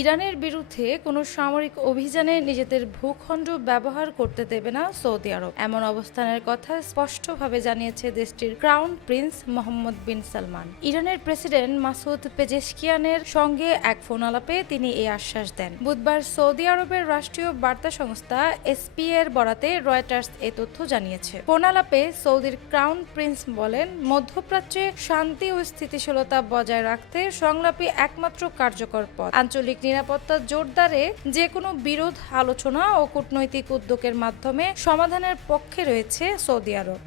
ইরানের বিরুদ্ধে কোনো সামরিক অভিযানে নিজেদের ভূখণ্ড ব্যবহার করতে দেবে না সৌদি আরব, এমন অবস্থানের কথা স্পষ্টভাবে জানিয়েছে দেশটির ক্রাউন প্রিন্স মোহাম্মদ বিন সালমান। ইরানের প্রেসিডেন্ট মাসুদ পেজেশকিয়ানের সঙ্গে এক ফোন আলাপে তিনি এই আশ্বাস দেন। বুধবার সৌদি আরবের রাষ্ট্রীয় বার্তা সংস্থা এসপি এর বরাতে রয়টার্স এ তথ্য জানিয়েছে। ফোন আলাপে সৌদির ক্রাউন প্রিন্স বলেন, মধ্যপ্রাচ্যে শান্তি ও স্থিতিশীলতা বজায় রাখতে সংলাপই একমাত্র কার্যকর পথ। আঞ্চলিক নিরাপত্তা জোরদারে যে কোনো বিরোধ আলোচনা ও কূটনৈতিক উদ্যোগের মাধ্যমে সমাধানের পক্ষে রয়েছে সৌদি আরব।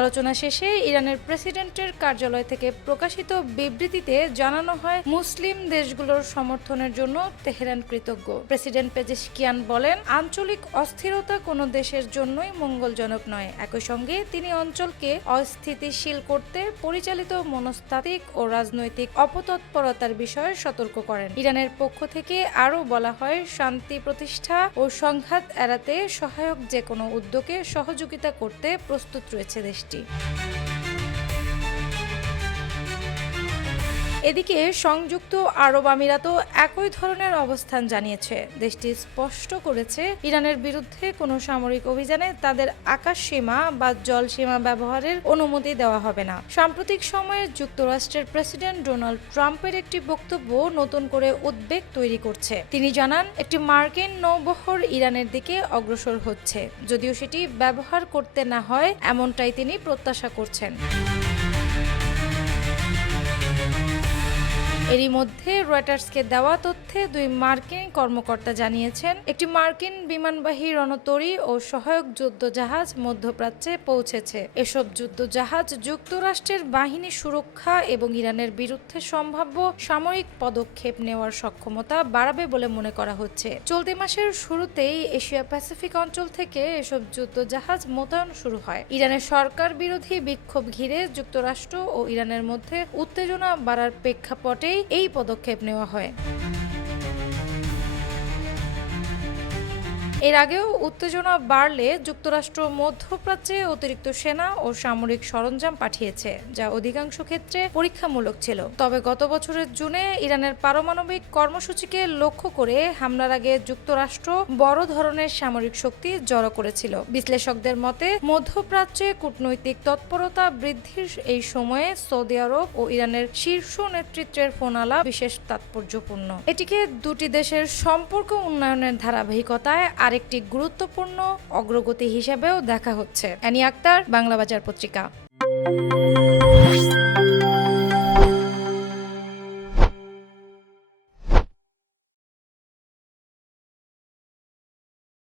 আলোচনা শেষে ইরানের প্রেসিডেন্টের কার্যালয় থেকে প্রকাশিত বিবৃতিতে জানানো হয়, মুসলিম দেশগুলোর সমর্থনের জন্য তেহরান কৃতজ্ঞ। প্রেসিডেন্ট পেজেশকিয়ান বলেন, আঞ্চলিক অস্থিরতা কোনো দেশের জন্যই মঙ্গলজনক নয়। একই সঙ্গে তিনি অঞ্চলকে অস্থিতিশীল করতে পরিচালিত মনস্তাত্ত্বিক ও রাজনৈতিক অপতৎপরতার বিষয়ে সতর্ক করেন। ইরানের পক্ষ থেকে আরও বলা হয়, শান্তি প্রতিষ্ঠা ও সংঘাত এড়াতে সহায়ক যে কোনো উদ্যোগে সহযোগিতা করতে প্রস্তুত রয়েছে দেশটি। এদিকে সংযুক্ত আরব আমিরাতও একই ধরনের অবস্থান জানিয়েছে। দেশটি স্পষ্ট করেছে, ইরানের বিরুদ্ধে কোনো সামরিক অভিযানে তাদের আকাশ সীমা বা জল সীমা ব্যবহারের অনুমতি দেওয়া হবে না। সাম্প্রতিক সময়ে যুক্তরাষ্ট্রের প্রেসিডেন্ট ডোনাল্ড ট্রাম্পের একটি বক্তব্য নতুন করে উদ্বেগ তৈরি করছে। তিনি জানান, একটি মার্কিন নৌবহর ইরানের দিকে অগ্রসর হচ্ছে, যদিও সেটি ব্যবহার করতে না হয় এমনটাই তিনি প্রত্যাশা করছেন। এরই মধ্যে রয়টার্সকে দেওয়া তথ্যে দুই মার্কিন কর্মকর্তা জানিয়েছেন, একটি মার্কিন বিমানবাহী রণতরী ও সহায়ক যুদ্ধ জাহাজ মধ্যপ্রাচ্যে পৌঁছেছে। এসব যুদ্ধ জাহাজ যুক্তরাষ্ট্রের বাহিনী সুরক্ষা এবং ইরানের বিরুদ্ধে সম্ভাব্য সামরিক পদক্ষেপ নেওয়ার সক্ষমতা বাড়াবে বলে মনে করা হচ্ছে। চলতি মাসের শুরুতেই এশিয়া প্যাসিফিক অঞ্চল থেকে এসব যুদ্ধ জাহাজ মোতায়েন শুরু হয়। ইরানের সরকার বিরোধী বিক্ষোভ ঘিরে যুক্তরাষ্ট্র ও ইরানের মধ্যে উত্তেজনা বাড়ার প্রেক্ষাপটেই এই পদক্ষেপ নেওয়া হয়। এর আগেও উত্তেজনা বাড়লে যুক্তরাষ্ট্র মধ্যপ্রাচ্যে অতিরিক্ত সেনা ও সামরিক সরঞ্জাম পাঠিয়েছে, যা অধিকাংশ ক্ষেত্রে পরীক্ষামূলক ছিল। তবে গত বছরের জুনে ইরানের পারমাণবিক কর্মসূচিকে লক্ষ্য করে হামলার আগে যুক্তরাষ্ট্র বড় ধরনের সামরিক শক্তি জড়ো করেছিল। বিশ্লেষকদের মতে, মধ্যপ্রাচ্যে কূটনৈতিক তৎপরতা বৃদ্ধির এই সময়ে সৌদি আরব ও ইরানের শীর্ষ নেতৃত্বের ফোন আলাপ বিশেষ তাৎপর্যপূর্ণ। এটিকে দুটি দেশের সম্পর্ক উন্নয়নের ধারাবাহিকতায় আরেকটি গুরুত্বপূর্ণ অগ্রগতি হিসেবেও দেখা হচ্ছে। অ্যানি আক্তার, বাংলা বাজার পত্রিকা।